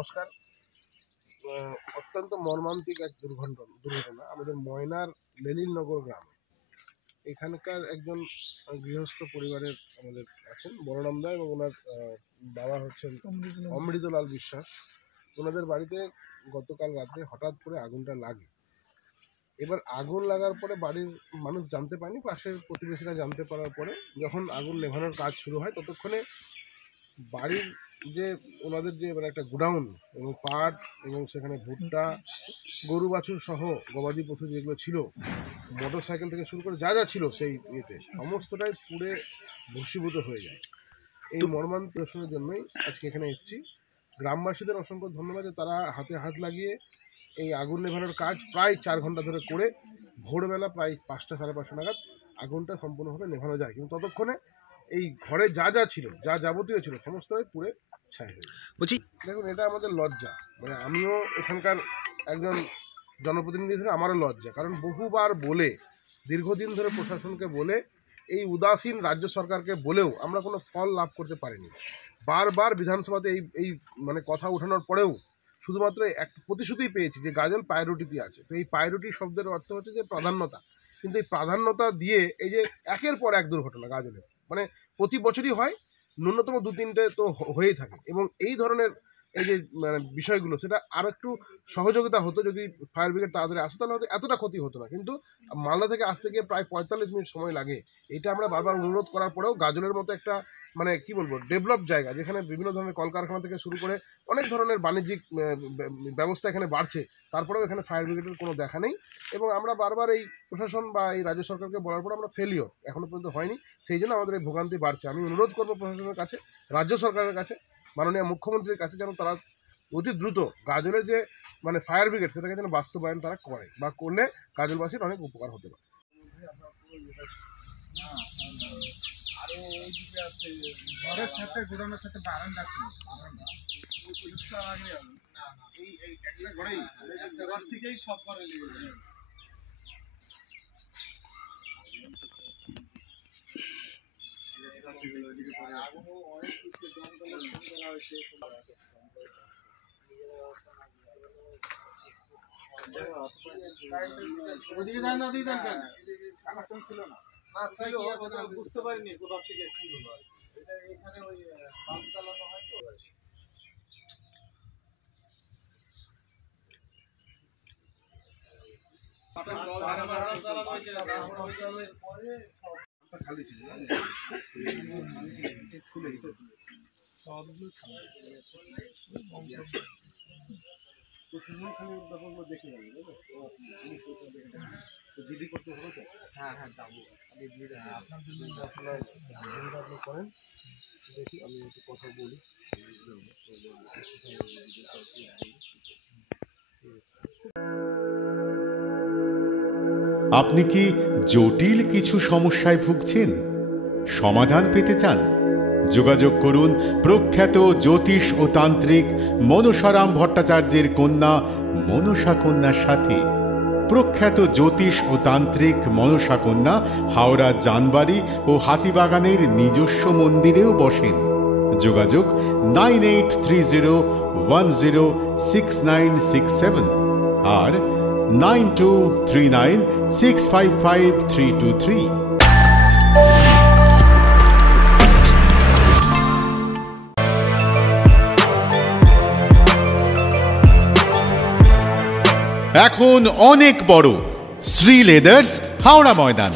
নমস্কার। অত্যন্ত মর্মান্তিক এক দুর্ঘটনা আমাদের ময়নার লেলিননগর গ্রাম। এখানকার একজন গৃহস্থ পরিবারের আমাদের আছেন বলরামদা এবং ওনার বাবা হচ্ছেন অমৃতলাল বিশ্বাস। ওনাদের বাড়িতে গতকাল রাতে হঠাৎ করে আগুনটা লাগে। এবার আগুন লাগার পরে বাড়ির মানুষ জানতে পারেনি, পাশের প্রতিবেশীরা জানতে পারার পরে যখন আগুন নেভানোর কাজ শুরু হয় ততক্ষণে বাড়ির যে ওনাদের যে এবার একটা গোডাউন এবং পাট এবং সেখানে ভুট্টা, গরু বাছুর সহ গবাদি পশু যেগুলো ছিল, মোটর সাইকেল থেকে শুরু করে যা যা ছিল সেই ইয়েতে সমস্তটাই পুড়ে ভস্মীভূত হয়ে যায়। এই মর্মান্তিক প্রশ্নের জন্যই আজকে এখানে এসেছি। গ্রামবাসীদের অসংখ্য ধন্যবাদ যে তারা হাতে হাত লাগিয়ে এই আগুন নেভানোর কাজ প্রায় 4 ঘন্টা ধরে করে ভোরবেলা প্রায় 5টা সাড়ে 5টা নাগাদ আগুনটা সম্পূর্ণভাবে নেভানো যায়। কিন্তু ততক্ষণে এই ঘরে যা যা ছিল, যা যাবতীয় ছিল সমস্তটাই পুড়ে ছাই হয়ে যায়। বলছি দেখুন, এটা আমাদের লজ্জা, মানে আমিও এখানকার একজন জনপ্রতিনিধি হিসেবে আমারও লজ্জা, কারণ বহুবার বলে দীর্ঘদিন ধরে প্রশাসনকে বলে এই উদাসীন রাজ্য সরকারকে বলেও আমরা কোনো ফল লাভ করতে পারিনি। বারবার বিধানসভাতে এই মানে কথা ওঠানোর পরেও শুধুমাত্র এক প্রতিশ্রুতিই পেয়েছি যে গাজল প্রায়োরিটিতে আছে। তো এই প্রায়োরিটি শব্দের অর্থ হচ্ছে যে প্রাধান্যতা, কিন্তু এই প্রাধান্যতা দিয়ে এই যে একের পর এক দুর্ঘটনা গাজলের মানে প্রতি বছরই হয়, ন্যূনতম 2-3টে তো হয়েই থাকে। এবং এই ধরনের এই যে মানে বিষয়গুলো সেটা আরও একটু সহযোগিতা হতো যদি ফায়ার ব্রিগেড তাড়াতাড়ি আসতো, তাহলে হয়তো এতটা ক্ষতি হতো না। কিন্তু মালদা থেকে আসতে গিয়ে প্রায় 45 মিনিট সময় লাগে। এটা আমরা বারবার অনুরোধ করার পরেও গাজলের মতো একটা মানে কি বলবো ডেভেলপ জায়গা, যেখানে বিভিন্ন ধরনের কলকারখানা থেকে শুরু করে অনেক ধরনের বাণিজ্যিক ব্যবস্থা এখানে বাড়ছে, তারপরেও এখানে ফায়ার ব্রিগেডের কোনো দেখা নেই। এবং আমরা বারবার এই প্রশাসন বা এই রাজ্য সরকারকে বলার পর আমরা ফেলিও এখনও পর্যন্ত হয়নি, সেই জন্য আমাদের এই ভোগান্তি বাড়ছে। আমি অনুরোধ করবো প্রশাসনের কাছে, রাজ্য সরকারের কাছে, মাননীয় মুখ্যমন্ত্রীর কাছে, যেন তারা অতি দ্রুত গাজলের যে মানে ফায়ার ব্রিগেড সেটাকে যেন বাস্তবায়ন তারা করে, বা করলে গাজলবাসীর অনেক উপকার হতে পারে। বুঝতে পারিনি কোথা থেকে কি হলো। এখানে ওই বাস চালানো হয় তো। খালি ছিল সবগুলো ব্যাপারগুলো দেখে যাবে, জিডি করতে হবে তো। হ্যাঁ হ্যাঁ যাবো, আপনার জন্য আপনার আপনি করেন, দেখি আমি একটু কথা বলি। আপনি কি জটিল কিছু সমস্যায় ভুগছেন, সমাধান পেতে চান? যোগাযোগ করুন প্রখ্যাত জ্যোতিষ ও তান্ত্রিক মনসারাম ভট্টাচার্যের কন্যা মনসা কন্যার সাথে। প্রখ্যাত জ্যোতিষ ও তান্ত্রিক মনসা কন্যা হাওড়া জানবাড়ি ও হাতিবাগানের নিজস্ব মন্দিরেও বসেন। যোগাযোগ 9830106967 আর 9239655323। এখন অনেক বড় শ্রী লেদার্স হাওড়া ময়দান।